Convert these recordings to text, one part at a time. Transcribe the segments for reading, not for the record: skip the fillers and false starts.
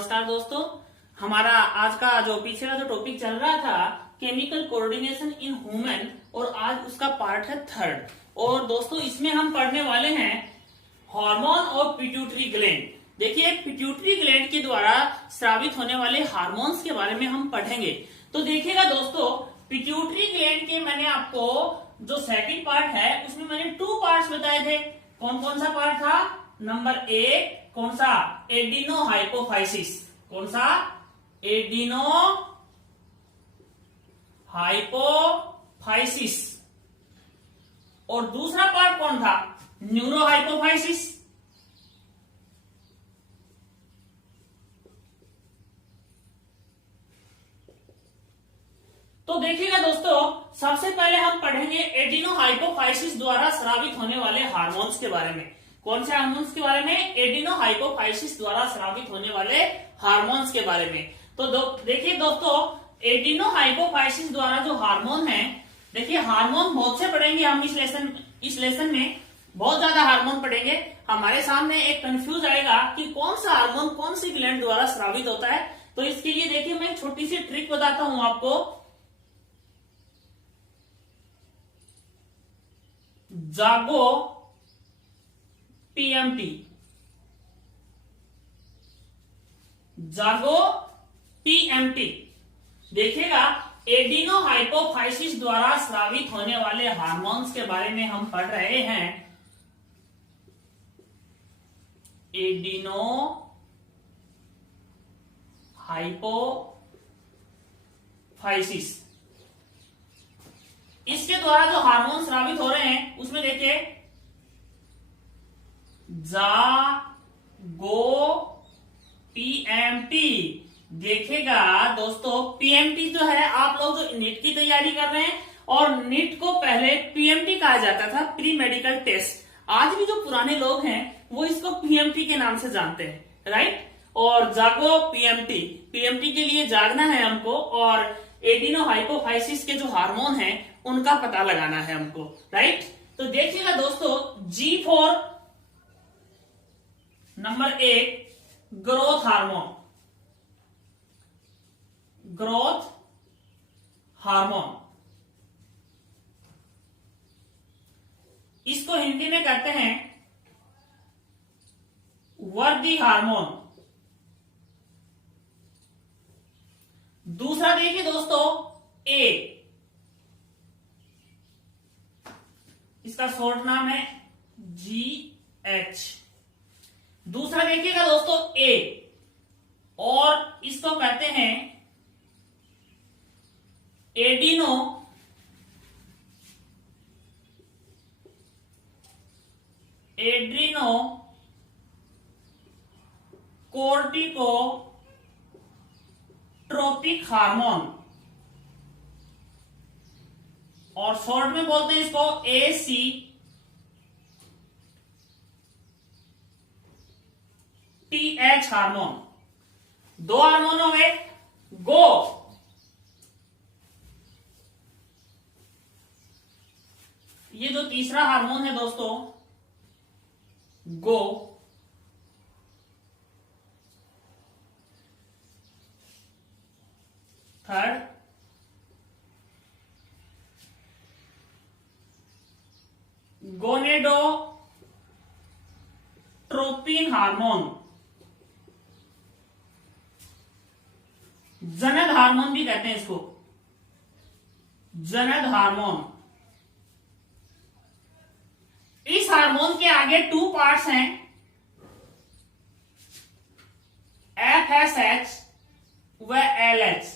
नमस्कार दोस्तों। हमारा आज का जो पीछे का जो टॉपिक चल रहा था केमिकल कोऑर्डिनेशन इन ह्यूमन, और आज उसका पार्ट है थर्ड। और दोस्तों इसमें हम पढ़ने वाले हैं हार्मोन और पिट्यूटरी ग्लैंड। देखिए, पिट्यूटरी ग्लैंड के द्वारा स्रावित होने वाले हार्मोन्स के बारे में हम पढ़ेंगे। तो देखिएगा दोस्तों, पिट्यूटरी ग्लैंड के मैंने आपको जो सेकंड पार्ट है उसमें मैंने 2 पार्ट्स बताए थे। कौन कौन सा पार्ट था? नंबर 1 कौन सा? Adeno hypophysis. कौन सा? Adeno hypophysis. और दूसरा पार्ट कौन था? Neuro hypophysis. तो देखिएगा दोस्तों, सबसे पहले हम पढ़ेंगे एडिनो हाइपोफाइसिस द्वारा स्रावित होने वाले हार्मोन्स के बारे में। कौन से हार्मोन्स के बारे में? एडिनो हाइपोफाइसिस द्वारा स्रावित होने वाले हार्मोन्स के बारे में। तो देखिए दोस्तों, एडिनो हाइपोफाइसिस द्वारा जो हार्मोन है, देखिए हार्मोन बहुत से पढ़ेंगे हम इस लेसन में बहुत ज्यादा हार्मोन पढ़ेंगे। हमारे सामने एक कंफ्यूज आएगा कि कौन सा हार्मोन कौन सी ग्लैंड द्वारा स्रावित होता है। तो इसके लिए देखिए मैं एक छोटी सी ट्रिक बताता हूं आपको। जागो पीएमटी, जागो पीएमटी। देखिएगा, एडिनो हाइपोफाइसिस द्वारा स्रावित होने वाले हार्मोन्स के बारे में हम पढ़ रहे हैं। एडिनो हाइपोफाइसिस, इसके द्वारा जो हार्मोन स्रावित हो रहे हैं उसमें देखिए जागो पीएमटी। देखेगा दोस्तों, पीएमटी जो है, आप लोग जो नीट की तैयारी कर रहे हैं, और नीट को पहले पीएमटी कहा जाता था, प्री मेडिकल टेस्ट। आज भी जो पुराने लोग हैं वो इसको पीएमटी के नाम से जानते हैं, राइट। और जागो पीएमटी, पीएमटी के लिए जागना है हमको, और एडिनो हाइपोफाइसिस के जो हार्मोन हैं उनका पता लगाना है हमको, राइट। तो देखिएगा दोस्तों, G4 number 1 growth hormone, growth hormone, इसको हिंदी में कहते हैं वृद्धि हार्मोन। दूसरा देखिए दोस्तों, ए, इसका शॉर्ट नाम है GH। दूसरा देखिएगा दोस्तों ए, और इसको कहते हैं एडिनो एड्रीनो कोर्टिकोट्रोपिक हार्मोन, और शॉर्ट में बोलते हैं इसको ACTH हार्मोन। 2 हार्मोन हो गए। गो, ये जो तीसरा हार्मोन है दोस्तों, गो, थर्ड गोनेडोट्रोपिन हार्मोन, जनद हार्मोन भी कहते हैं इसको, जनद हार्मोन। इस हार्मोन के आगे 2 पार्ट्स हैं, FSH व LH।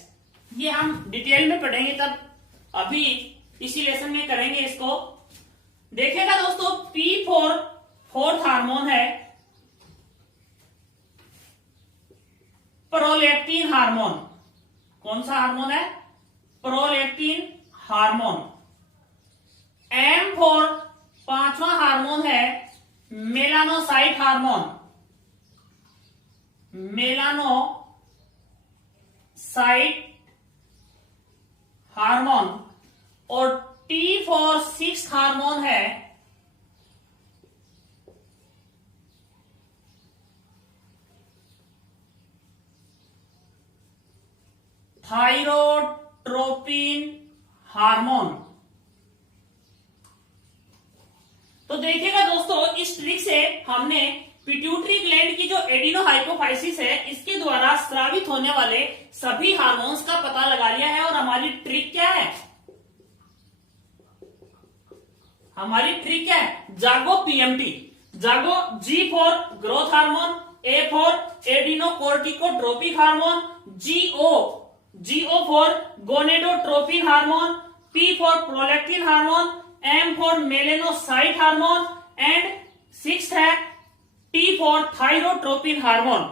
ये हम डिटेल में पढ़ेंगे, तब अभी इसी लेसन में करेंगे इसको। देखिएगा दोस्तों, P4 फोर्थ हार्मोन है, प्रोलैक्टिन हार्मोन। कौन सा हार्मोन है? Prolactin hormone. M4 5वां हार्मोन है, मेलानोसाइट हार्मोन, मेलानोसाइट हार्मोन। और T4 6th हार्मोन है थायरोट्रोपिन हार्मोन। तो देखिएगा दोस्तों, इस ट्रिक से हमने पिट्यूटरी ग्लैंड की जो एडिनोहाइपोफाइसिस है इसके द्वारा स्रावित होने वाले सभी हार्मोन्स का पता लगा लिया है। और हमारी ट्रिक क्या है? हमारी ट्रिक क्या है? जागो पीएमटी। जागो, G for growth hormone, A for adrenocorticotropic hormone, GO for gonadotropin hormone, P for prolactin hormone, M for melanocyte hormone and sixth है टी फॉर थायरोट्रोपिन हार्मोन।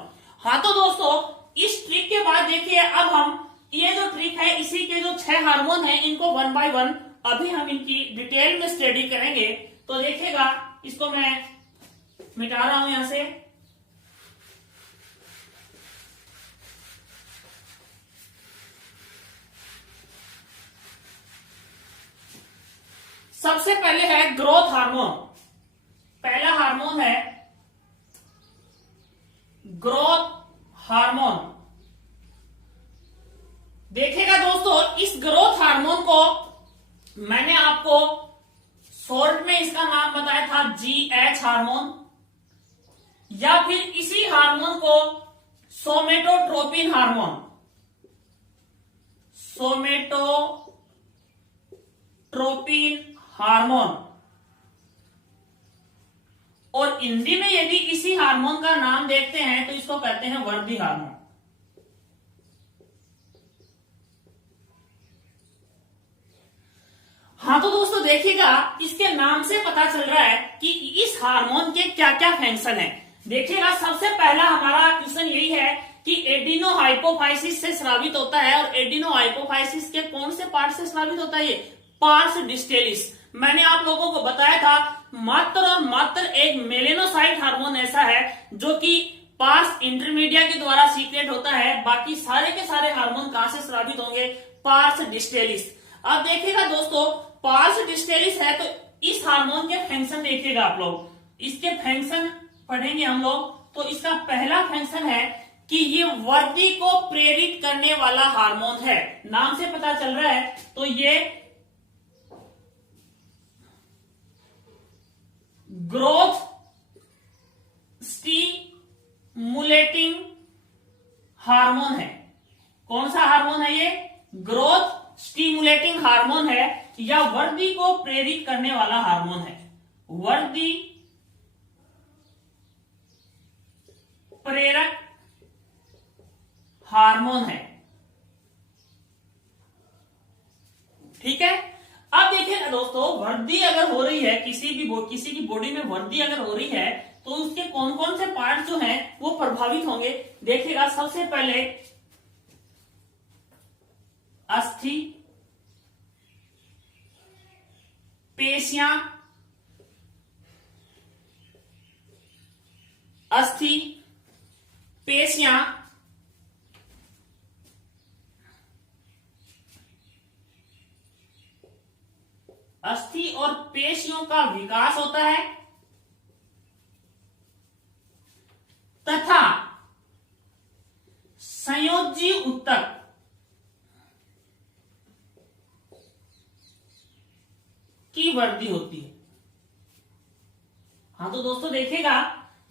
हाँ तो दोस्तों, इस ट्रिक के बाद देखिए, अब हम ये जो ट्रिक है इसी के जो 6 हार्मोन है इनको 1 बाय 1 अभी हम इनकी डिटेल में स्टडी करेंगे। तो देखिएगा, इसको मैं मिटा रहा हूं यहां से। सबसे पहले है ग्रोथ हार्मोन। पहला हार्मोन है ग्रोथ हार्मोन। देखिएगा दोस्तों, इस ग्रोथ हार्मोन को मैंने आपको शॉर्ट में इसका नाम बताया था GH हार्मोन, या फिर इसी हार्मोन को सोमेटोट्रोपिन हार्मोन, सोमेटोट्रोपिन हार्मोन। और हिंदी में यदि इसी हार्मोन का नाम देखते हैं तो इसको कहते हैं वर्दी हार्मोन। हाँ तो दोस्तों देखिएगा, इसके नाम से पता चल रहा है कि इस हार्मोन के क्या क्या फंक्शन है। देखिएगा, सबसे पहला हमारा क्वेश्चन यही है कि एडिनोहाइपोफाइसिस से स्रावित होता है। और एडिनोहाइपोफाइसिस के कौन से पार्ट से स्रावित होता है? ये पार्स डिस्टेलिस। मैंने आप लोगों को बताया था मात्र और मात्र एक मेलेनोसाइट हार्मोन ऐसा है जो कि पार्स इंटरमीडिया के द्वारा सीक्रेट होता है। बाकी सारे के सारे हार्मोन कहां से स्रावित होंगे? पार्स डिस्टेलिस। अब देखिएगा दोस्तों, पार्स डिस्टेलिस है तो इस हार्मोन के फंक्शन देखिएगा आप लोग, इसके फंक्शन पढ़ेंगे हम लोग। तो इसका पहला फंक्शन है कि ये वृद्धि को प्रेरित करने वाला हार्मोन है। नाम से पता चल रहा है। तो ये ग्रोथ स्टिमुलेटिंग हार्मोन है। कौन सा हार्मोन है ये? ग्रोथ स्टिमुलेटिंग हार्मोन है, या वृद्धि को प्रेरित करने वाला हार्मोन है। वृद्धि प्रेरक हार्मोन है। ठीक है। अब देखिए दोस्तों, वृद्धि अगर हो रही है किसी की बॉडी में वृद्धि अगर हो रही है तो उसके कौन कौन से पार्ट जो हैं वो प्रभावित होंगे। देखिएगा, सबसे पहले अस्थि, पेशियां, अस्थि, पेशियां, अस्थि और पेशियों का विकास होता है तथा संयोजी ऊतक की वृद्धि होती है। हाँ तो दोस्तों देखिएगा,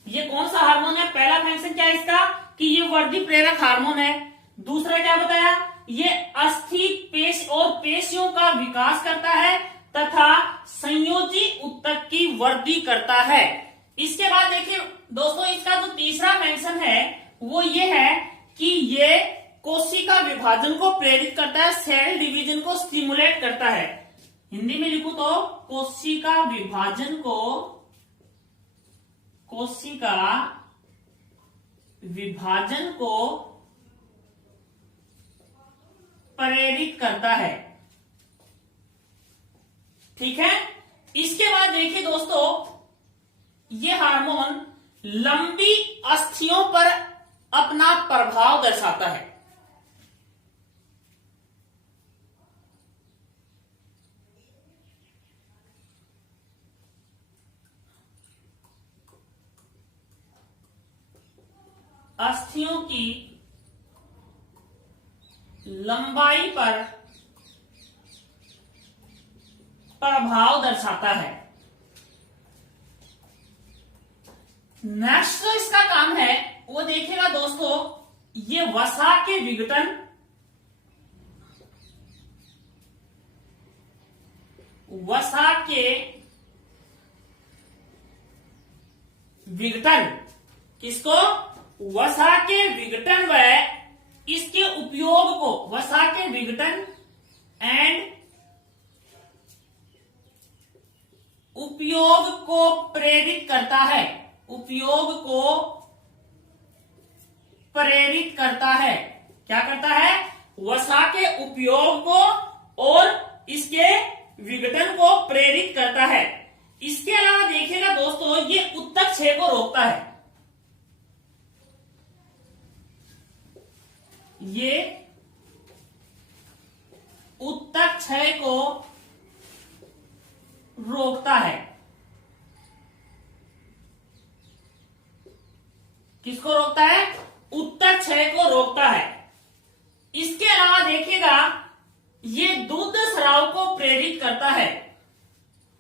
ये कौन सा हार्मोन है? पहला फंक्शन क्या है इसका? कि ये वृद्धि प्रेरक हार्मोन है। दूसरा क्या बताया? ये अस्थि पेश और पेशियों का विकास करता है तथा संयोजी ऊतक की वृद्धि करता है। इसके बाद देखिए दोस्तों, इसका जो तीसरा फंक्शन है वो ये है कि ये कोशिका विभाजन को प्रेरित करता है, सेल डिवीजन को स्टिमुलेट करता है। हिंदी में लिखूं तो कोशिका विभाजन को प्रेरित करता है। ठीक है। इसके बाद देखिए दोस्तों, ये हार्मोन लंबी अस्थियों पर अपना प्रभाव दर्शाता है। अस्थियों की लंबाई पर प्रभाव दर्शाता है। नेक्स्ट जो इसका काम है वो देखिएगा दोस्तों, ये वसा के विघटन, वसा के विघटन, किसको? वसा के विघटन व इसके उपयोग को, वसा के विघटन एंड उपयोग को प्रेरित करता है, उपयोग को प्रेरित करता है। क्या करता है? वसा के उपयोग को और इसके विघटन को प्रेरित करता है। इसके अलावा देखिएगा दोस्तों, ये उत्तक क्षय को रोकता है। ये उत्तक क्षय को रोकता है। किसको रोकता है? उत्तक क्षय को रोकता है। इसके अलावा देखिएगा, ये दूध स्राव को प्रेरित करता है।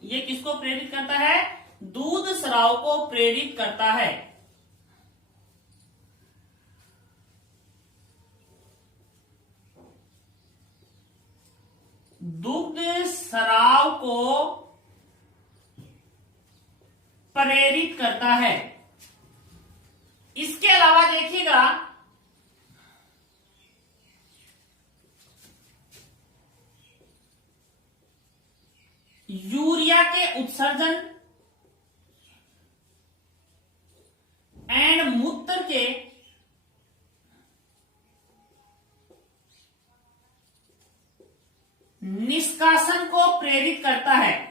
ये किसको प्रेरित करता है? दूध स्राव को प्रेरित करता है। दुग्ध स्राव को प्रेरित करता है। इसके अलावा देखिएगा, यूरिया के उत्सर्जन एंड मूत्र के निष्कासन को प्रेरित करता है।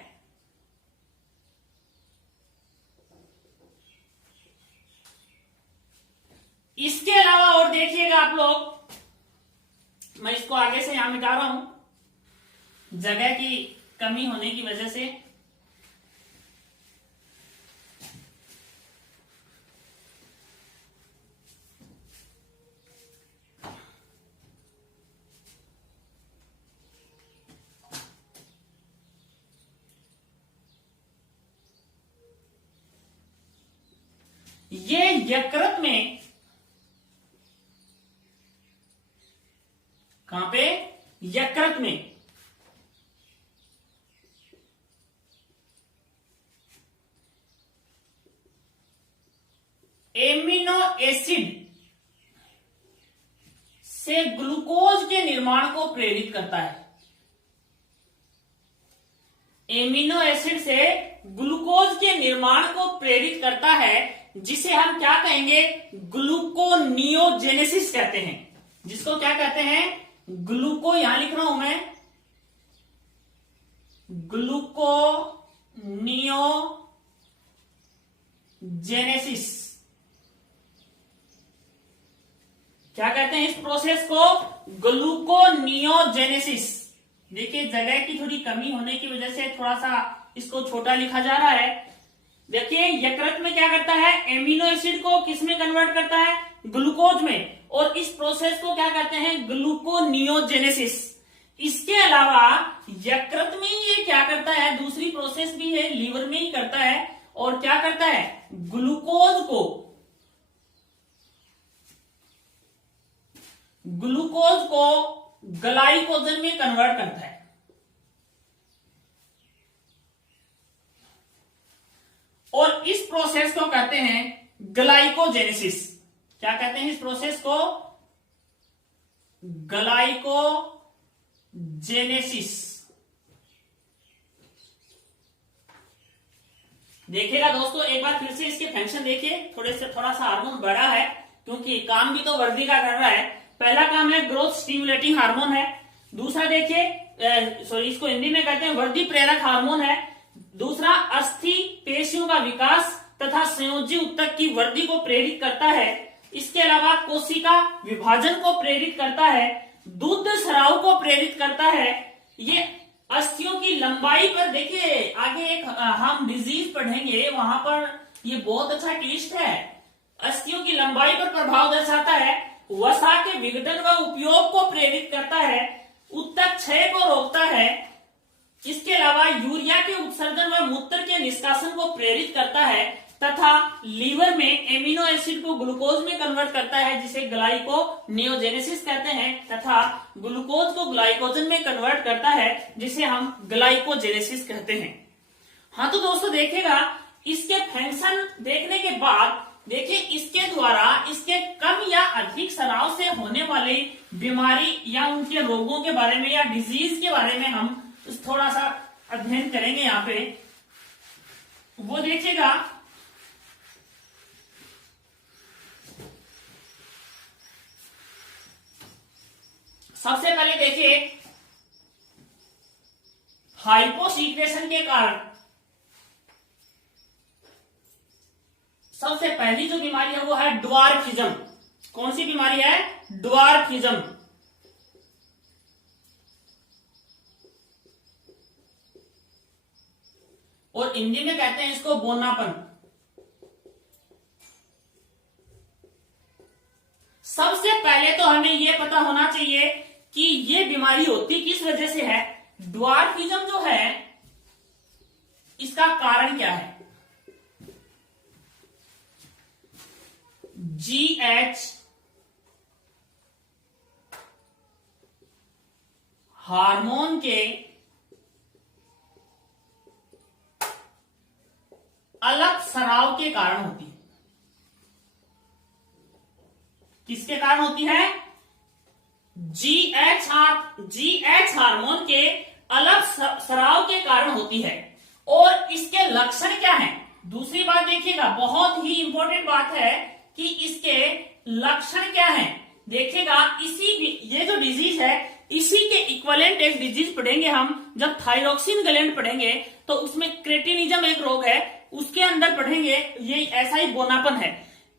इसके अलावा और देखिएगा आप लोग, मैं इसको आगे से यहां मिटा रहा हूं जगह की कमी होने की वजह से। ये यकृत में, कहां पे? यकृत में एमिनो एसिड से ग्लूकोज के निर्माण को प्रेरित करता है। एमिनो एसिड से ग्लूकोज के निर्माण को प्रेरित करता है, जिसे हम क्या कहेंगे? ग्लूकोनियोजेनेसिस कहते हैं। जिसको क्या कहते हैं? ग्लूको, यहां लिख रहा हूं मैं, ग्लूकोनियोजेनेसिस। क्या कहते हैं इस प्रोसेस को? ग्लूकोनियोजेनेसिस। देखिए जगह की थोड़ी कमी होने की वजह से थोड़ा सा इसको छोटा लिखा जा रहा है। देखिए यकृत में क्या करता है? एमिनो एसिड को किस में कन्वर्ट करता है? ग्लूकोज में। और इस प्रोसेस को क्या कहते हैं? ग्लूकोनियोजेनेसिस। इसके अलावा यकृत में ये क्या करता है? दूसरी प्रोसेस भी है, लीवर में ही करता है। और क्या करता है? ग्लूकोज को ग्लाइकोजन में कन्वर्ट करता है। और इस प्रोसेस को कहते हैं ग्लाइकोजेनेसिस। क्या कहते हैं इस प्रोसेस को? ग्लाइकोजेनेसिस। देखिएगा दोस्तों, एक बार फिर से इसके फंक्शन देखिए। थोड़ा सा हार्मोन बड़ा है, क्योंकि काम भी तो वर्दी का कर रहा है। पहला काम है ग्रोथ स्टिमुलेटिंग हार्मोन है। दूसरा देखिए, इसको हिंदी में कहते हैं वर्दी प्रेरक हार्मोन है। दूसरा अस्थि पेशियों का विकास तथा संयोजी उत्तक की वृद्धि को प्रेरित करता है। इसके अलावा कोशिका विभाजन को प्रेरित करता है। दूध स्राव को प्रेरित करता है। ये अस्थियों की लंबाई पर देखिए, आगे एक हम डिजीज पढ़ेंगे, वहां पर ये बहुत अच्छा टेस्ट है। अस्थियों की लंबाई पर प्रभाव दर्शाता है। वसा के विघटन व उपयोग को प्रेरित करता है, उत्तक क्षय को रोकता है। इसके अलावा यूरिया के उत्सर्जन व मूत्र के निष्कासन को प्रेरित करता है तथा लीवर में एमिनो एसिड को ग्लूकोज में कन्वर्ट करता है, जिसे ग्लाइकोनियोजेनेसिस कहते हैं, तथा ग्लूकोज को ग्लाइकोजन में कन्वर्ट करता है, जिसे हम ग्लाइकोजेनेसिस कहते हैं। हाँ तो दोस्तों देखिएगा, इसके फंक्शन देखने के बाद देखिए इसके द्वारा इसके कम या अधिक स्राव से होने वाली बीमारी या उनके रोगों के बारे में या डिजीज के बारे में हम थोड़ा सा अध्ययन करेंगे। यहाँ पे वो देखिएगा, सबसे पहले देखिए हाइपोसीक्रेशन के कारण सबसे पहली जो बीमारी है वो है ड्वार्फिज्म। कौन सी बीमारी है? ड्वार्फिज्म। और हिंदी में कहते हैं इसको बोनापन। सबसे पहले तो हमें यह पता होना चाहिए कि यह बीमारी होती किस वजह से है। ड्वार्फिज्म जो है इसका कारण क्या है? GH हार्मोन के अलग स्राव के कारण होती है। किसके कारण होती है? GH हार्मोन के अलग स्राव के कारण होती है। और इसके लक्षण क्या हैं? दूसरी बात देखिएगा, बहुत ही इंपॉर्टेंट बात है कि इसके लक्षण क्या हैं। देखिएगा, ये जो डिजीज है इसी के इक्विवेलेंट एक डिजीज पढ़ेंगे हम जब थायरोक्सिन ग्लैंड पढ़ेंगे, तो उसमें क्रेटिनिज्म एक रोग है, उसके अंदर पढ़ेंगे ये ऐसा ही बोनापन है।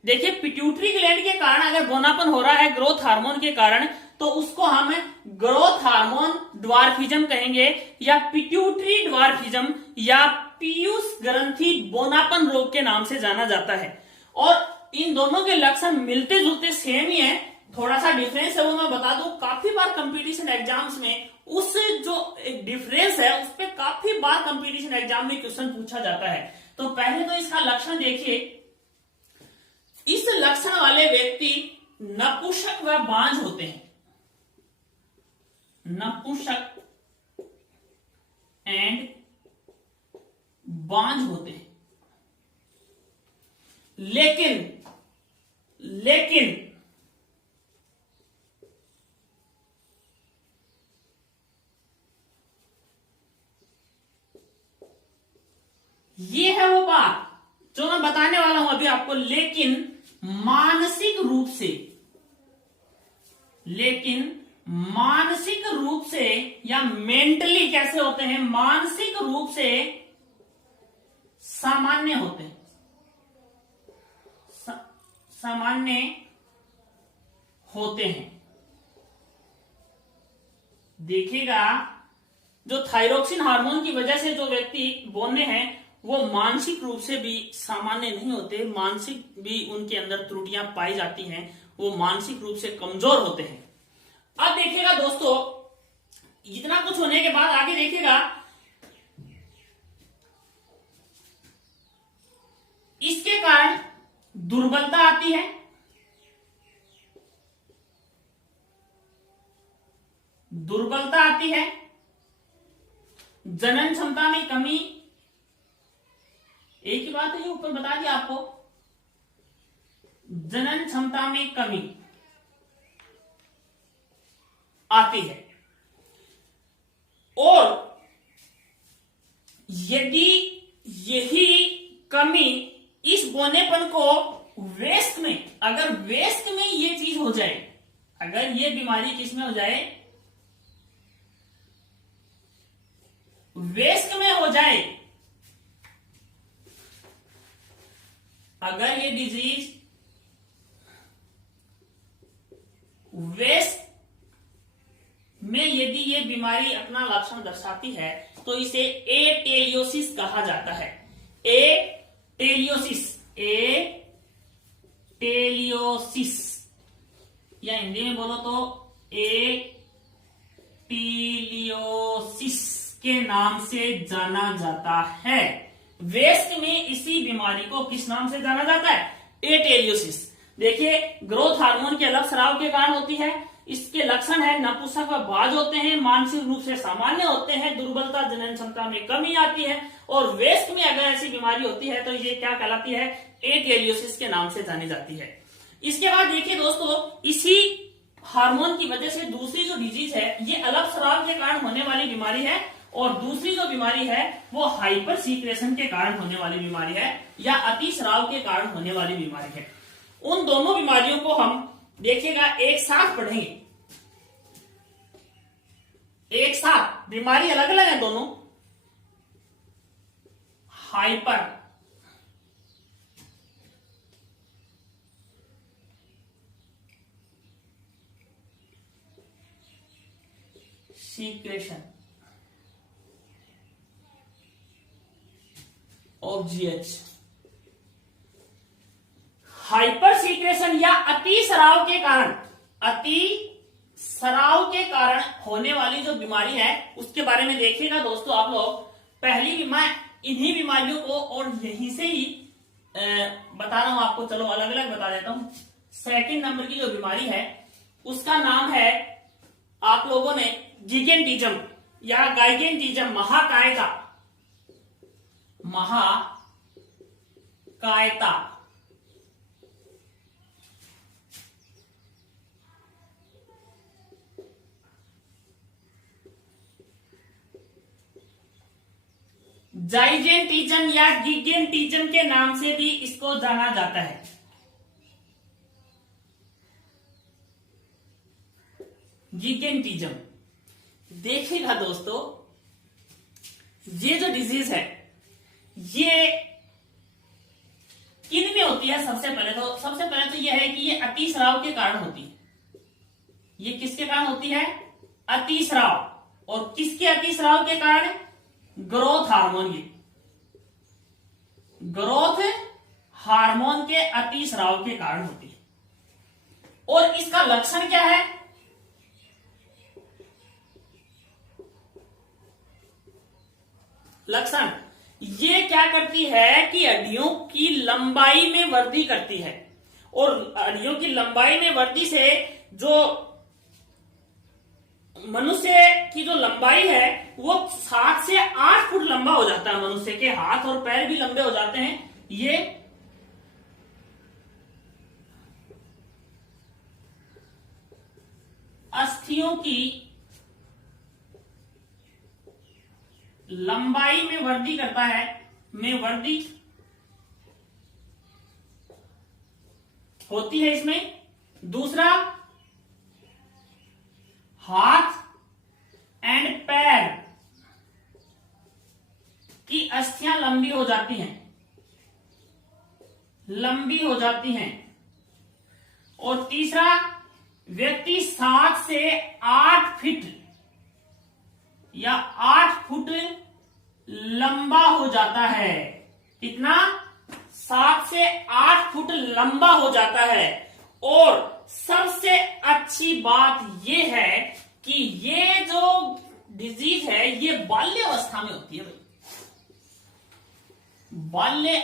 देखिए पिट्यूटरी ग्लैंड के कारण अगर बोनापन हो रहा है ग्रोथ हार्मोन के कारण, तो उसको हम ग्रोथ हार्मोन ड्वार्फिज्म कहेंगे, या पिट्यूटरी ड्वार्फिज्म, या पीयूष ग्रंथि बोनापन रोग के नाम से जाना जाता है। और इन दोनों के लक्षण मिलते जुलते सेम ही है, थोड़ा सा डिफरेंस है वो मैं बता दूं। काफी बार कंपटीशन एग्जाम्स में उस जो एक डिफरेंस है उस पर काफी बार कंपटीशन एग्जाम में क्वेश्चन पूछा जाता है। तो पहले तो इसका लक्षण देखिए, इस लक्षण वाले व्यक्ति नपुंसक व बांझ होते हैं। नपुंसक एंड बांझ होते हैं। लेकिन ये है वो बात जो मैं बताने वाला हूं अभी आपको। लेकिन मानसिक रूप से या मेंटली कैसे होते हैं? मानसिक रूप से सामान्य होते हैं। सामान्य होते हैं। देखिएगा, जो थायरोक्सिन हार्मोन की वजह से जो व्यक्ति बोने हैं वो मानसिक रूप से भी सामान्य नहीं होते, मानसिक भी उनके अंदर त्रुटियां पाई जाती हैं, वो मानसिक रूप से कमजोर होते हैं। अब देखिएगा दोस्तों, इतना कुछ होने के बाद आगे देखिएगा, इसके कारण दुर्बलता आती है, जनन क्षमता में कमी। एक ही बात है, ये ऊपर बता दिया आपको, जनन क्षमता में कमी आती है। और यदि यही कमी इस बोनेपन को वेस्ट में, अगर वेस्ट में ये चीज हो जाए, अगर ये बीमारी किसमें हो जाए? वेस्ट में हो जाए, अगर ये डिजीज वेस्ट में यदि ये बीमारी अपना लक्षण दर्शाती है तो इसे एटेलियोसिस कहा जाता है। एटेलियोसिस या हिंदी में बोलो तो एपीलियोसिस के नाम से जाना जाता है। वेस्ट में इसी बीमारी को किस नाम से जाना जाता है? एटेलियोसिस। देखिए, ग्रोथ हार्मोन के अलग स्राव के कारण होती है। इसके लक्षण है नपुंसक व बाज होते हैं, मानसिक रूप से सामान्य होते हैं, दुर्बलता, जनन क्षमता में कमी आती है। और वेस्ट में अगर ऐसी बीमारी होती है तो ये क्या कहलाती है? एटेलियोसिस के नाम से जानी जाती है। इसके बाद देखिए दोस्तों, इसी हार्मोन की वजह से दूसरी जो डिजीज है ये अलग स्राव के कारण होने वाली बीमारी है, और दूसरी जो बीमारी है वो हाइपर सीक्रेशन के कारण होने वाली बीमारी है या अति स्राव के कारण होने वाली बीमारी है। उन दोनों बीमारियों को हम देखिएगा एक साथ पढ़ेंगे, एक साथ। बीमारी अलग अलग है दोनों। Hyper secretion of GH. Hyper secretion या अति स्राव के कारण, अति स्राव के कारण होने वाली जो बीमारी है उसके बारे में देखिएगा दोस्तों आप लोग। पहली मैं इन्हीं बीमारियों को और यहीं से ही बता रहा हूं आपको, चलो अलग अलग बता देता हूं। सेकंड नंबर की जो बीमारी है उसका नाम है आप लोगों ने गिगेंटिज्म या गाइगेंटिज्म, महाकायता, महाकायता। जाइगेंटिज्म या गिगेंटिज्म के नाम से भी इसको जाना जाता है। गिगेंटिज्म। देखिएगा दोस्तों, ये जो डिजीज है ये किन में होती है? सबसे पहले तो यह है कि ये अतिस्राव के कारण होती है। ये किसके कारण होती है? अतिस्राव। और किसके अतिस्राव के कारण? ग्रोथ हार्मोन की, ग्रोथ हार्मोन के अतिस्राव के कारण होती है। और इसका लक्षण क्या है? लक्षण ये क्या करती है कि हड्डियों की लंबाई में वृद्धि करती है, और हड्डियों की लंबाई में वृद्धि से जो मनुष्य की जो लंबाई है वो 7 से 8 फुट लंबा हो जाता है। मनुष्य के हाथ और पैर भी लंबे हो जाते हैं। ये अस्थियों की लंबाई में वृद्धि करता है, में वृद्धि होती है इसमें। दूसरा, हाथ एंड पैर की अस्थियां लंबी हो जाती हैं, लंबी हो जाती हैं। और तीसरा, व्यक्ति 7 से 8 फीट या 8 फुट लंबा हो जाता है। कितना? 7 से 8 फुट लंबा हो जाता है। और सबसे अच्छी बात यह है कि ये जो डिजीज है ये बाल्य अवस्था में होती है भाई। बाल्य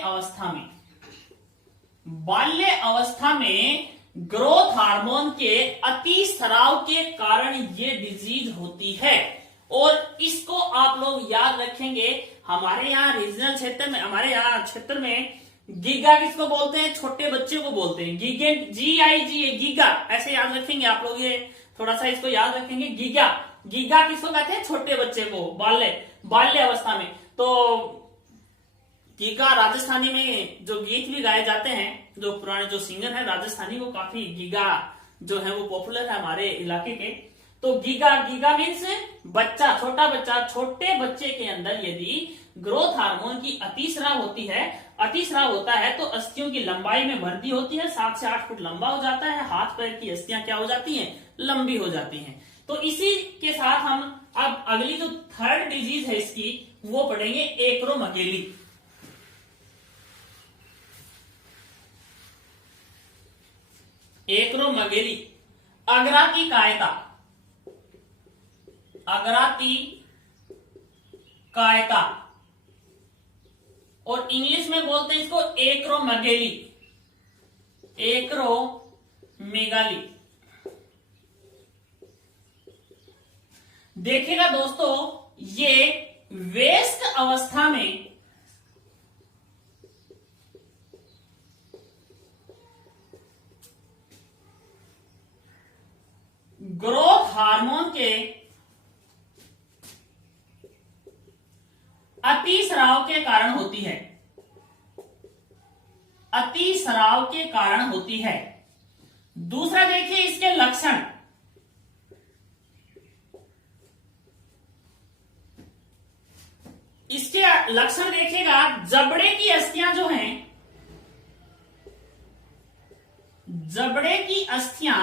अवस्था में ग्रोथ हार्मोन के अति स्राव के कारण ये डिजीज होती है। और इसको आप लोग याद रखेंगे। हमारे यहाँ रीजनल क्षेत्र में, हमारे यहाँ क्षेत्र में गीगा किसको बोलते हैं? छोटे बच्चे को बोलते हैं। गीगेंट, GIG, गीगा, ऐसे याद रखेंगे आप लोग। ये थोड़ा सा इसको याद रखेंगे। गीगा, गीगा किसको कहते हैं? छोटे बच्चे को, बाल्य अवस्था में। तो गीगा राजस्थानी में जो गीत भी गाए जाते हैं, जो पुराने जो सिंगर है राजस्थानी, वो काफी गीगा जो है वो पॉपुलर है हमारे इलाके के। तो गीगा मीन्स बच्चा, छोटा बच्चा। छोटे बच्चे के अंदर यदि ग्रोथ हार्मोन की अतिस्राव होती है, अतिस्राव होता है तो अस्थियों की लंबाई में वृद्धि होती है, 7 से 8 फुट लंबा हो जाता है। हाथ पैर की अस्थियां क्या हो जाती हैं? लंबी हो जाती हैं। तो इसी के साथ हम अब अगली जो थर्ड डिजीज है इसकी वो पढ़ेंगे, एक्रोमेगेली। एक्रोमेगेली। अग्राती कायता, अग्राती कायता, और इंग्लिश में बोलते हैं इसको एक्रोमेगाली, एक्रोमेगाली। देखिएगा दोस्तों, ये वेस्ट अवस्था में ग्रोथ हार्मोन के अतिस्राव के कारण होती है, अतिस्राव के कारण होती है। दूसरा देखिए इसके लक्षण, इसके लक्षण देखिएगा, जबड़े की अस्थियां जो हैं, जबड़े की अस्थियां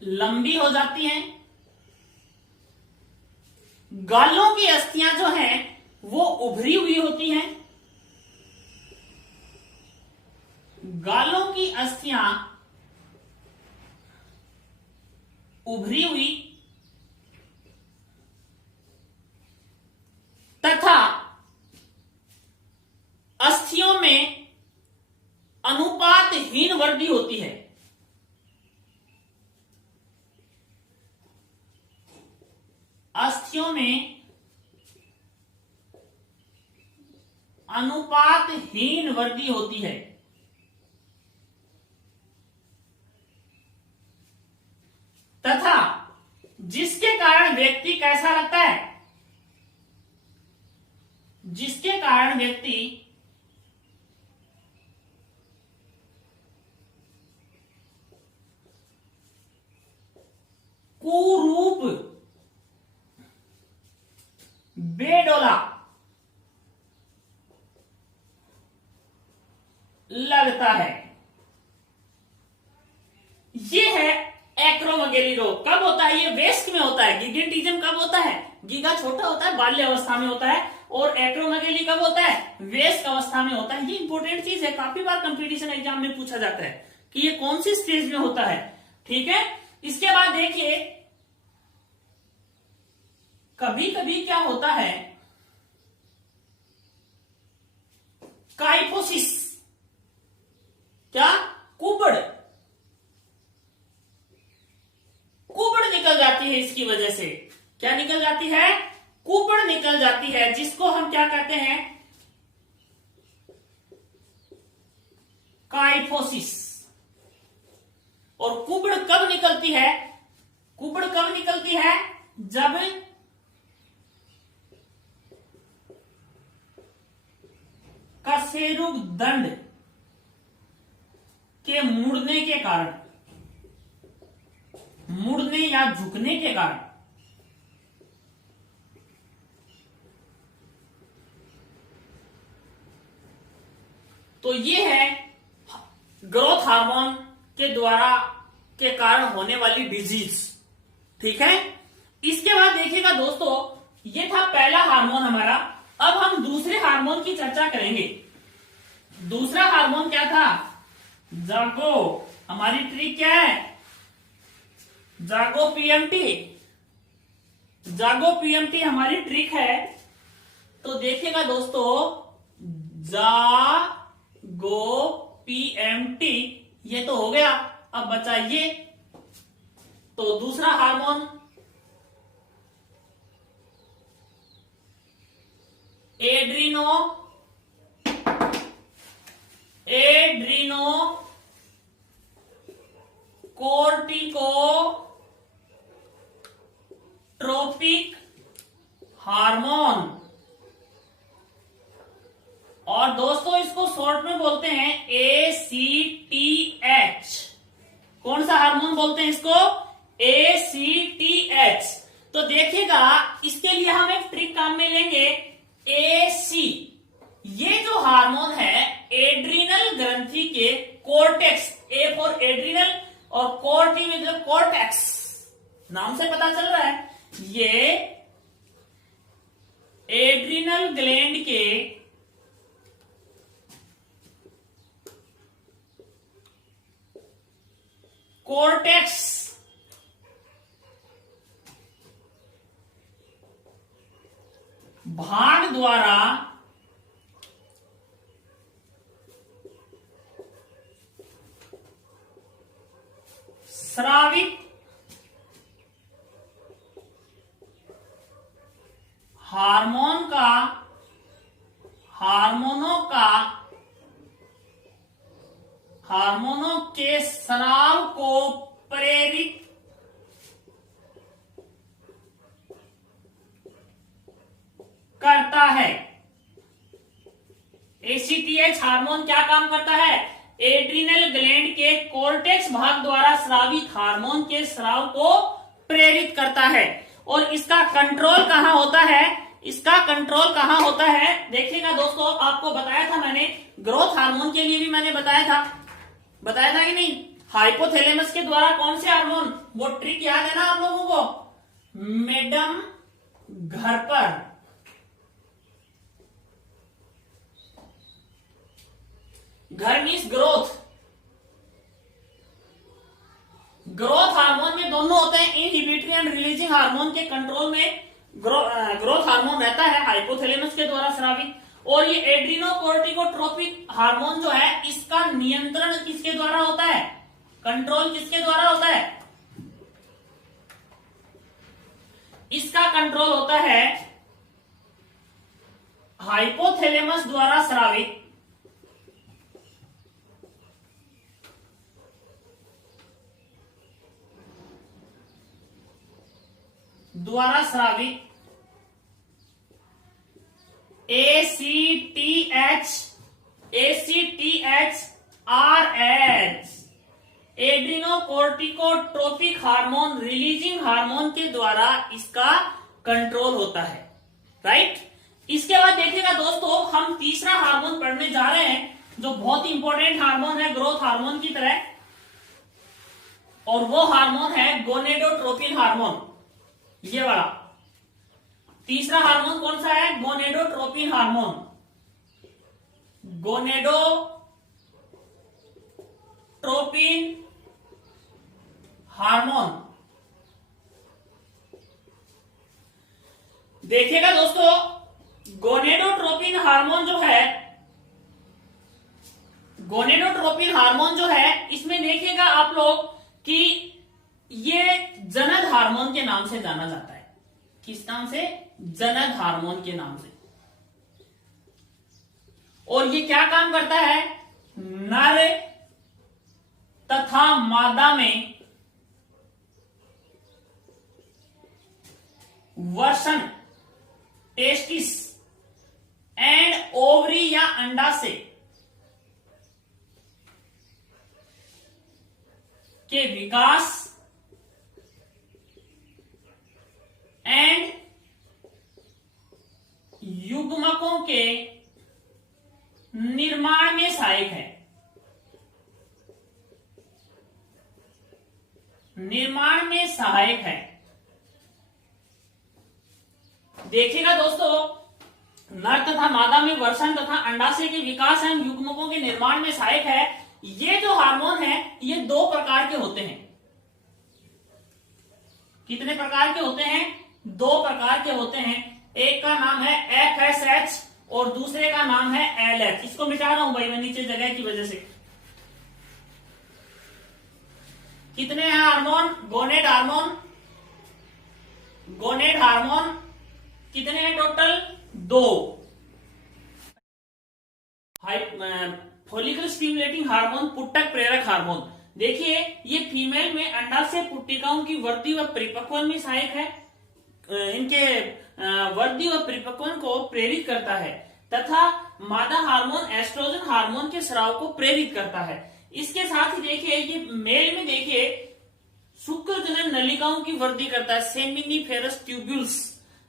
लंबी हो जाती हैं, गालों की अस्थियां जो हैं वो उभरी हुई होती हैं, गालों की अस्थियां उभरी हुई तथा अस्थियों में अनुपातहीन वृद्धि होती है। अस्थियों में अनुपातहीन वृद्धि होती है तथा जिसके कारण व्यक्ति कैसा लगता है, जिसके कारण व्यक्ति कुरूप, बेडोला लगता है। ये है एक्रोमेगाली रोग। कब होता है? ये वेस्ट में होता है। गिगेंटिज्म कब होता है? गीगा छोटा होता है, बाल्य अवस्था में होता है, और एक्रोमेगाली कब होता है? वेस्ट अवस्था में होता है। ये इंपॉर्टेंट चीज है, काफी बार कंपटीशन एग्जाम में पूछा जाता है कि ये कौन सी स्टेज में होता है। ठीक है, इसके बाद देखिए कभी कभी क्या होता है, काइफोसिस, क्या? कुबड़, कुबड़ निकल जाती है इसकी वजह से। क्या निकल जाती है? कुबड़ निकल जाती है, जिसको हम क्या कहते हैं? काइफोसिस। और कुबड़ कब निकलती है? कुबड़ कब निकलती है? जब कशेरुक दंड के मुड़ने के कारण, मुड़ने या झुकने के कारण तो ये है ग्रोथ हार्मोन के द्वारा के कारण होने वाली डिजीज। ठीक है, इसके बाद देखिएगा दोस्तों, ये था पहला हार्मोन हमारा। अब हम दूसरे हार्मोन की चर्चा करेंगे। दूसरा हार्मोन क्या था? जागो। हमारी ट्रिक क्या है? जागो पीएमटी। जागो पीएमटी हमारी ट्रिक है। तो देखिएगा दोस्तों, जागो पीएमटी ये तो हो गया। अब बचा ये, तो दूसरा hormone Adreno, Adreno cortico trophic hormone, और दोस्तों इसको शॉर्ट में बोलते हैं ACTH। कौन सा हार्मोन बोलते हैं इसको? ACTH। तो देखिएगा, इसके लिए हम एक ट्रिक काम में लेंगे। AC, ये जो हार्मोन है एड्रिनल ग्रंथि के कोर्टेक्स, A फॉर एड्रिनल और कोर्टी मतलब कोर्टेक्स, नाम से पता चल रहा है ये एड्रिनल ग्लैंड के कोर्टेक्स भाग द्वारा स्रावित हार्मोनों के स्राव को प्रेरित करता है। एसीटीएच हार्मोन क्या काम करता है? एड्रिनल ग्लैंड के कोर्टेक्स भाग द्वारा स्रावित हार्मोन के स्राव को प्रेरित करता है। और इसका कंट्रोल कहां होता है? इसका कंट्रोल कहां होता है? देखिएगा दोस्तों, आपको बताया था मैंने, ग्रोथ हार्मोन के लिए भी मैंने बताया था कि नहीं? हाइपोथैलेमस के द्वारा कौन से हार्मोन, वो ट्रिक याद है ना आप लोगों को? मैडम घर पर घर मीन्स ग्रोथ हार्मोन में दोनों होते हैं, इनहिबिटरी एंड रिलीजिंग हार्मोन के कंट्रोल में ग्रोथ हार्मोन रहता है हाइपोथैलेमस के द्वारा स्रावित। और ये एड्रिनोकोर्टिकोट्रोपिक हार्मोन जो है, इसका नियंत्रण किसके द्वारा होता है? कंट्रोल किसके द्वारा होता है? इसका कंट्रोल होता है हाइपोथैलेमस द्वारा स्रावित ACTH एड्रिनोकोर्टिकोट्रोपिक हार्मोन रिलीजिंग हार्मोन के द्वारा इसका कंट्रोल होता है। राइट। इसके बाद देखिएगा दोस्तों, हम तीसरा हार्मोन पढ़ने जा रहे हैं जो बहुत ही इंपॉर्टेंट हार्मोन है ग्रोथ हार्मोन की तरह, और वो हार्मोन है गोनेडोट्रोपिन हार्मोन। ये वाला तीसरा हार्मोन कौन सा है? Gonadotropin hormone. Gonadotropin hormone. देखिएगा दोस्तों, गोनेडोट्रोपिन हार्मोन जो है, इसमें देखिएगा आप लोग कि ये जनन हार्मोन के नाम से जाना जाता है। किस नाम से? जनन हार्मोन के नाम से। और ये क्या काम करता है? नर तथा मादा में वर्षण, टेस्टिस एंड ओवरी या अंडाशय के विकास एंड युग्मकों के निर्माण में सहायक है। देखिएगा दोस्तों, नर तथा मादा में वर्षण तथा अंडाशय के विकास एवं युग्मकों के निर्माण में सहायक है। ये जो हार्मोन है, ये 2 प्रकार के होते हैं। कितने प्रकार के होते हैं? 2 प्रकार के होते हैं। एक का नाम है FSH और दूसरे का नाम है LH। इसको मिटा रहा हूं भाई मैं नीचे जगह की वजह से। कितने हैं हार्मोन? गोनेड हार्मोन कितने हैं टोटल? 2। फॉलिकल स्टिमुलेटिंग हार्मोन, पुट्टक प्रेरक हार्मोन। देखिए, ये फीमेल में अंडाशय पुट्टिकाओं की वृद्धि व परिपक्वन में सहायक है। इनके वृद्धि व परिपक्वन को प्रेरित करता है तथा मादा हार्मोन एस्ट्रोजन हार्मोन के स्राव को प्रेरित करता है। इसके साथ ही देखिए, ये मेल में देखिए शुक्रजनन नलिकाओं की वृद्धि करता है।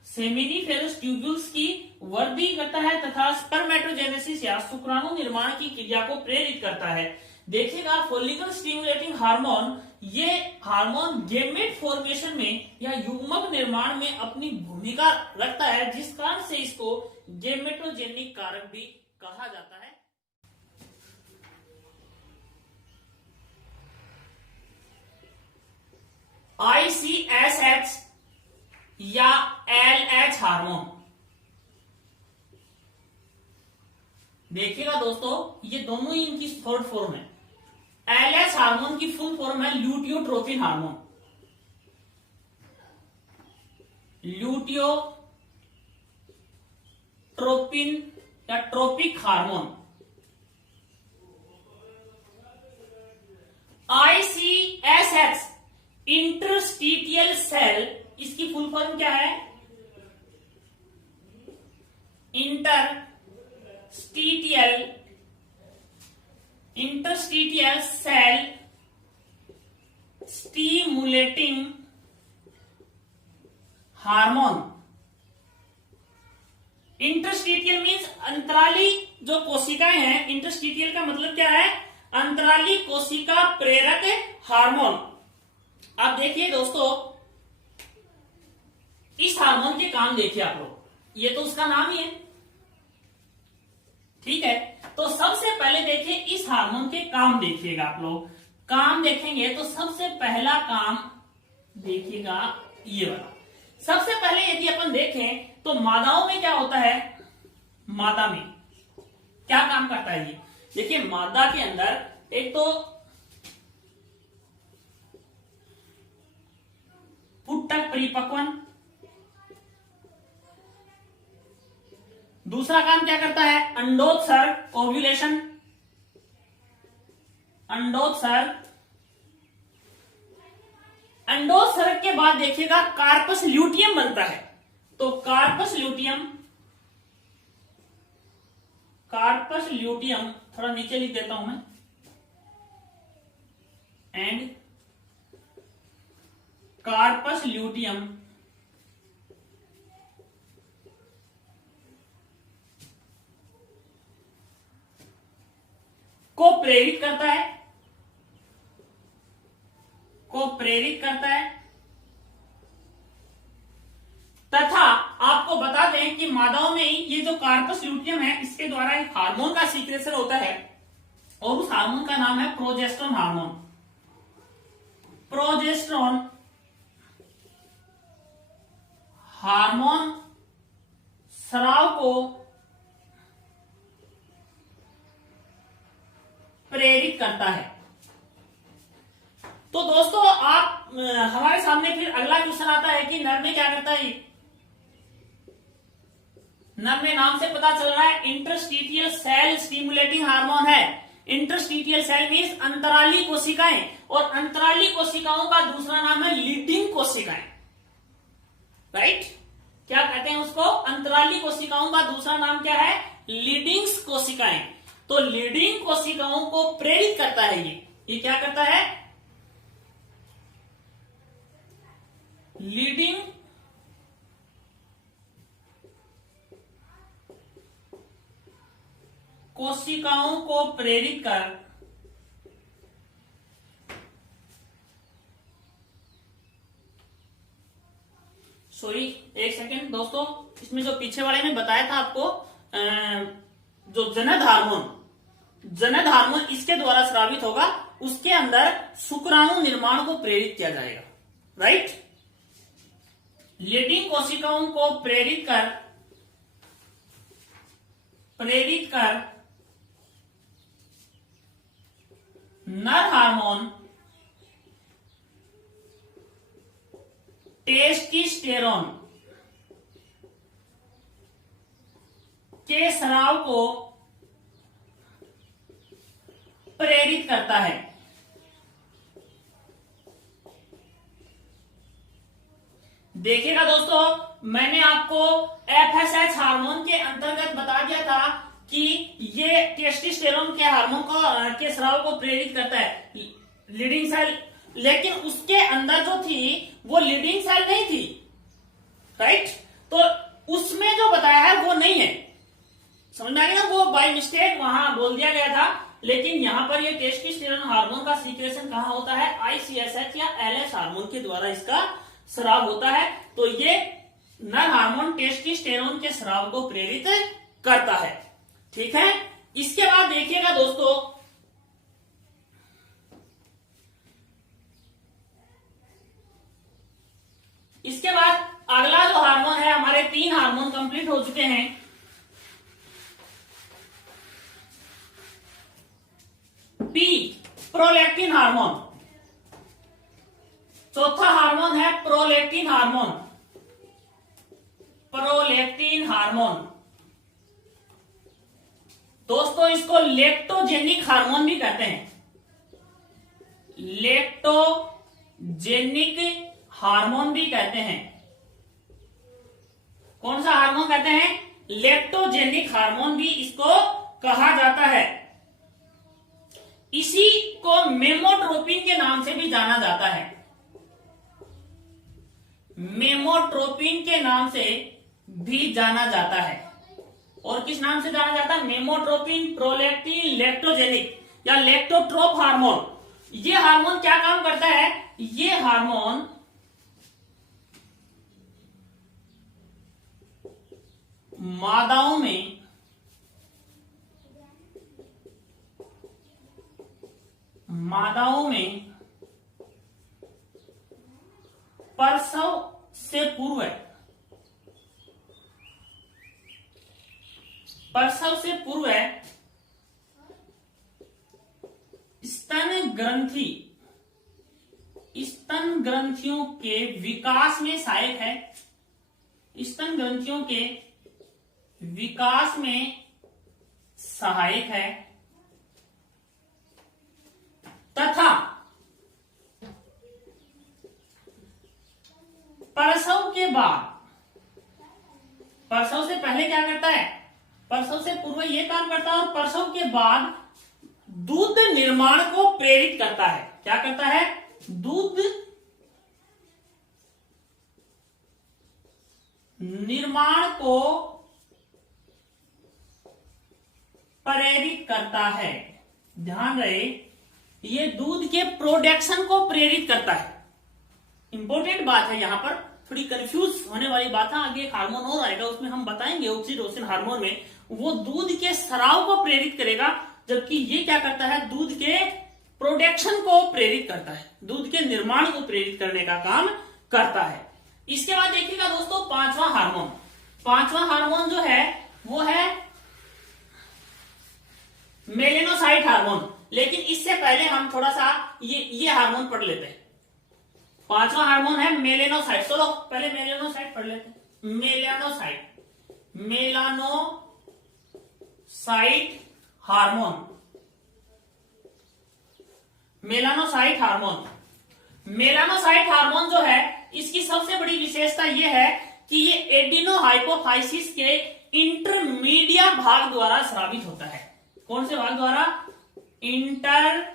सेमिनिफेरस ट्यूब्यूल्स की वृद्धि करता है तथा स्पर्मेटोजेनेसिस या शुक्राणु निर्माण की क्रिया को प्रेरित करता है। देखिएगा, फॉलिकल स्टिमुलेटिंग हार्मोन, ये हार्मोन गेमेट फॉर्मेशन में या युग्मक निर्माण में अपनी भूमिका रखता है, जिस कारण से इसको गेमेटोजेनिक कारक भी कहा जाता है। ICSH या LH हार्मोन। देखिएगा दोस्तों, ये दोनों ही इनकी थर्ड फॉर्म है। LH हार्मोन की फुल फॉर्म है ल्यूटियोट्रोपिन हार्मोन। ल्यूटियोट्रोपिन या ट्रोपिक हार्मोन। ICSH इंटरस्टीटियल सेल, इसकी फुल फॉर्म क्या है? इंटरस्टीटियल सेल स्टिमुलेटिंग हार्मोन। इंटरस्टीटियल मीन्स अंतराली जो कोशिकाएं हैं। इंटरस्टीटियल का मतलब क्या है? अंतराली कोशिका प्रेरक हार्मोन। अब देखिए दोस्तों, इस हार्मोन के काम देखिए आप लोग, ये तो उसका नाम ही है, ठीक है। तो सबसे पहले देखिए इस हार्मोन के काम देखिएगा आप लोग। काम देखेंगे तो सबसे पहला काम देखिएगा ये वाला। सबसे पहले यदि अपन देखें तो मादाओं में क्या होता है? मादा में क्या काम करता है ये? देखिए मादा के अंदर एक तो पुट्टक परिपक्वन, दूसरा काम क्या करता है? अंडोत्सर्ग ओव्यूलेशन, अंडोत्सर्ग। अंडोत्सर्ग के बाद देखिएगा कार्पस ल्यूटियम बनता है। तो कार्पस ल्यूटियम थोड़ा नीचे लिख देता हूं मैं, एंड कार्पस ल्यूटियम को प्रेरित करता है तथा आपको बता दें कि मादाओं में ही ये जो कार्पस ल्यूटियम है, इसके द्वारा एक हार्मोन का सीक्रेशन होता है और उस हार्मोन का नाम है प्रोजेस्टेरोन हार्मोन। प्रोजेस्टेरोन हार्मोन स्राव को प्रेरित करता है। तो दोस्तों आप हमारे सामने फिर अगला क्वेश्चन आता है कि नर में क्या करता है? नर में नाम से पता चल रहा है इंटरस्टीटियल सेल स्टिमुलेटिंग हार्मोन है। इंटरस्टीटियल सेल मीन्स अंतराली कोशिकाएं, और अंतराली कोशिकाओं का दूसरा नाम है लीडिंग कोशिकाएं, राइट? क्या कहते हैं उसको? अंतराली कोशिकाओं का दूसरा नाम क्या है? लीडिंग कोशिकाएं। तो लीडिंग कोशिकाओं को प्रेरित करता है ये क्या करता है? लीडिंग कोशिकाओं को प्रेरित कर सॉरी एक सेकेंड दोस्तों, इसमें जो पीछे वाले में बताया था आपको जो जनद हार्मोन इसके द्वारा स्रावित होगा, उसके अंदर शुक्राणु निर्माण को प्रेरित किया जाएगा, राइट? लीडिंग कोशिकाओं को प्रेरित कर नर हार्मोन टेस्टोस्टेरोन के स्राव को प्रेरित करता है। देखिएगा दोस्तों, मैंने आपको FSH हार्मोन के अंतर्गत बता दिया था कि ये टेस्टोस्टेरोन के हार्मोन को के स्राव को प्रेरित करता है, लीडिंग सेल। लेकिन उसके अंदर जो थी वो लीडिंग सेल नहीं थी, राइट? तो उसमें जो बताया है वो नहीं है, समझ में आ गया? वो बाय मिस्टेक वहां बोल दिया गया था। लेकिन यहां पर ये टेस्टोस्टेरोन हार्मोन का सीक्रेशन कहां होता है? ICSH या LH हार्मोन के द्वारा इसका स्राव होता है। तो ये नर हार्मोन टेस्टोस्टेरोन के स्राव को प्रेरित करता है, ठीक है। इसके बाद देखिएगा दोस्तों, इसके बाद अगला जो हार्मोन है, हमारे 3 हार्मोन कंप्लीट हो चुके हैं। P, prolactin hormone. चौथा हार्मोन है प्रोलैक्टिन हार्मोन। प्रोलैक्टिन हार्मोन दोस्तों, इसको लेक्टोजेनिक हार्मोन भी कहते हैं। लेक्टोजेनिक हार्मोन भी कहते हैं। कौन सा हार्मोन कहते हैं? लेक्टोजेनिक हार्मोन भी इसको कहा जाता है। इसी को मेमोट्रोपिन के नाम से भी जाना जाता है। मेमोट्रोपिन के नाम से भी जाना जाता है। और किस नाम से जाना जाता है? मेमोट्रोपिन, प्रोलैक्टिन, लेक्टोजेनिक या लेक्टोट्रोप हार्मोन। ये हार्मोन क्या काम करता है? ये हार्मोन मादाओं में प्रसव से पूर्व स्तन ग्रंथियों के विकास में सहायक है। स्तन ग्रंथियों के विकास में सहायक है तथा प्रसव के बाद, प्रसव से पहले क्या करता है? प्रसव से पूर्व ये काम करता है और प्रसव के बाद दूध निर्माण को प्रेरित करता है। क्या करता है? दूध निर्माण को प्रेरित करता है। ध्यान रहे, ये दूध के प्रोडक्शन को प्रेरित करता है। इंपॉर्टेंट बात है, यहां पर थोड़ी कंफ्यूज होने वाली बात है। आगे एक हार्मोन और आएगा, उसमें हम बताएंगे ऑक्सीटोसिन हार्मोन में वो दूध के स्राव को प्रेरित करेगा, जबकि ये क्या करता है? दूध के प्रोडक्शन को प्रेरित करता है, दूध के निर्माण को प्रेरित करने का काम करता है। इसके बाद देखिएगा दोस्तों, पांचवा हार्मोन जो है वो है मेलेनोसाइट हार्मोन। लेकिन इससे पहले हम थोड़ा सा ये हार्मोन पढ़ लेते हैं। पांचवा हार्मोन है मेलेनोसाइट। चलो पहले मेलेनोसाइट पढ़ लेते हैं। Melanocyte hormone. मेलानोसाइट हार्मोन जो है, इसकी सबसे बड़ी विशेषता यह है कि ये एडिनोहाइपोफाइसिस के इंटरमीडिया भाग द्वारा स्रावित होता है। कौन से भाग द्वारा? Intermedia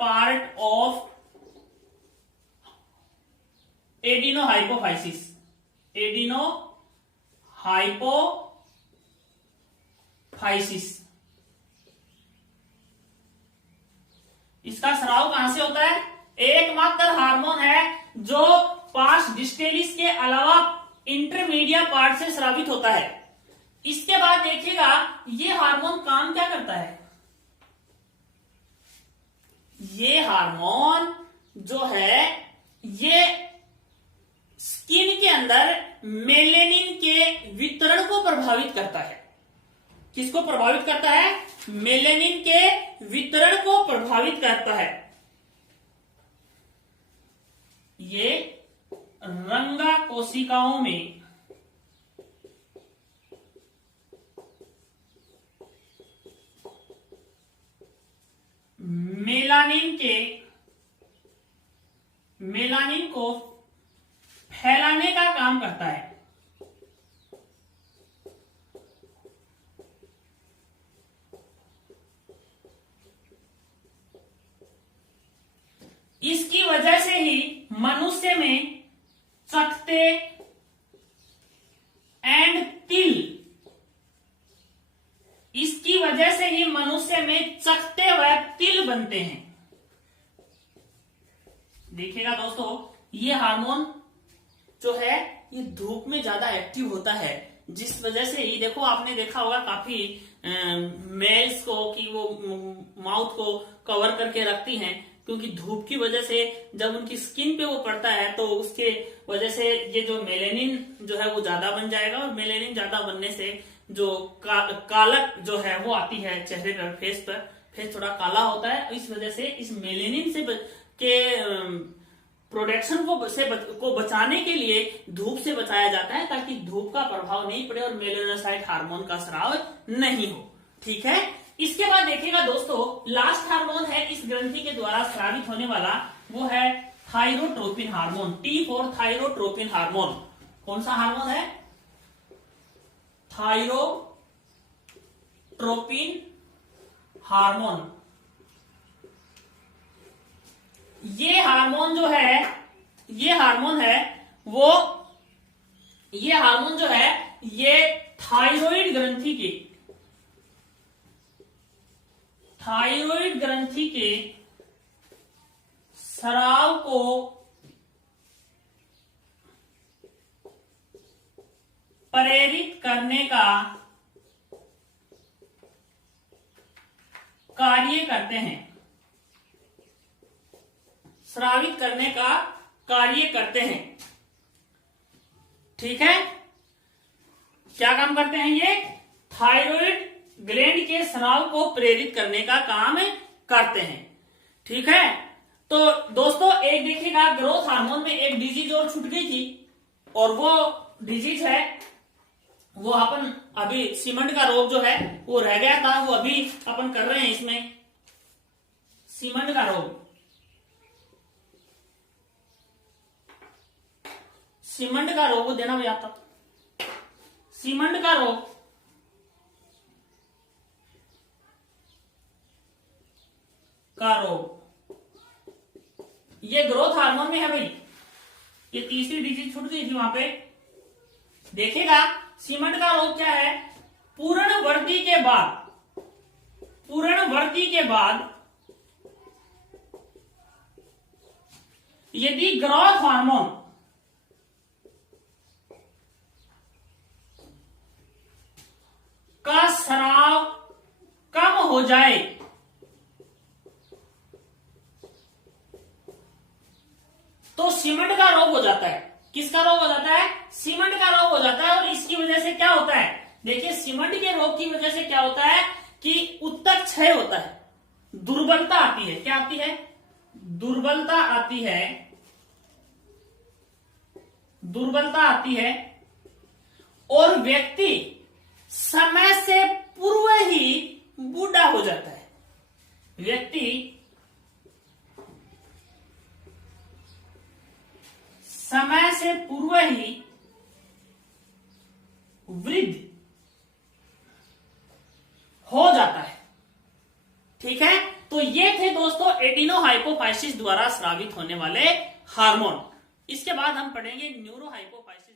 part of adenohypophysis. इसका स्राव कहां से होता है? एकमात्र हार्मोन है जो पास डिस्टेलिस के अलावा इंटरमीडिया पार्ट से स्रावित होता है। इसके बाद देखिएगा, ये हार्मोन काम क्या करता है? ये हार्मोन जो है ये स्किन के अंदर मेलेनिन के वितरण को प्रभावित करता है। किसको प्रभावित करता है? मेलेनिन के वितरण को प्रभावित करता है। ये रंगा कोशिकाओं में मेलानिन को फैलाने का काम करता है। इसकी वजह से ही मनुष्य में चकते एंड तिल, इसकी वजह से ही मनुष्य में चकते व तिल बनते हैं। देखिएगा दोस्तों, ये हार्मोन जो है ये धूप में ज्यादा एक्टिव होता है, जिस वजह से ही देखो आपने देखा होगा काफी मेल्स को कि वो माउथ को कवर करके रखती हैं, क्योंकि धूप की वजह से जब उनकी स्किन पे वो पड़ता है तो उसके वजह से ये जो मेलेनिन जो है वो ज्यादा बन जाएगा, और मेलेनिन ज्यादा बनने से जो कालक जो है वो आती है चेहरे पर, फेस थोड़ा काला होता है। इस वजह से इस मेलेनिन से के प्रोटेक्शन को बचाने के लिए धूप से बचाया जाता है, ताकि धूप का प्रभाव नहीं पड़े और मेलेनोसाइट हार्मोन का स्राव नहीं हो। ठीक है, इसके बाद देखिएगा दोस्तों, लास्ट हार्मोन है इस ग्रंथि के द्वारा स्रावित होने वाला, वो है thyrotropin hormone. T for thyrotropin hormone. कौन सा हार्मोन है? Thyrotropin hormone. ये हार्मोन जो है, ये हार्मोन जो है ये थायराइड ग्रंथि के स्राव को प्रेरित करने का कार्य करते हैं, स्रावित करने का कार्य करते हैं। ठीक है, क्या काम करते हैं ये? थायराइड ग्लैंड के स्राव को प्रेरित करने का काम करते हैं। ठीक है, तो दोस्तों एक देखिएगा, ग्रोथ हार्मोन में एक डिजीज और छूट गई थी, और वो डिजीज है, वो अपन अभी सीमंड का रोग जो है वो रह गया था, वो अभी अपन कर रहे हैं इसमें। सीमंड का रोग, सीमंड का रोग देना भी आता। सीमंड का रोग ये ग्रोथ हार्मोन में है भाई। ये तीसरी डिजीज छूट गई थी वहां पे। देखेगा, सीमंड का रोग क्या है? पूर्ण वृद्धि के बाद यदि ग्रोथ हार्मोन का स्राव कम हो जाए तो सीमंड का रोग हो जाता है। किसका रोग हो जाता है? सीमंड का रोग हो जाता है। और इसकी वजह से क्या होता है? देखिए, सीमंड के रोग की वजह से क्या होता है कि उत्तक क्षय होता है, दुर्बलता आती है। क्या आती है? दुर्बलता आती है, दुर्बलता आती है, और व्यक्ति समय से पूर्व ही बूढ़ा हो जाता है। व्यक्ति समय से पूर्व ही वृद्ध हो जाता है। ठीक है, तो ये थे दोस्तों एडिनोहाइपोफाइसिस द्वारा स्रावित होने वाले हार्मोन। इसके बाद हम पढ़ेंगे न्यूरोहाइपोफाइसिस।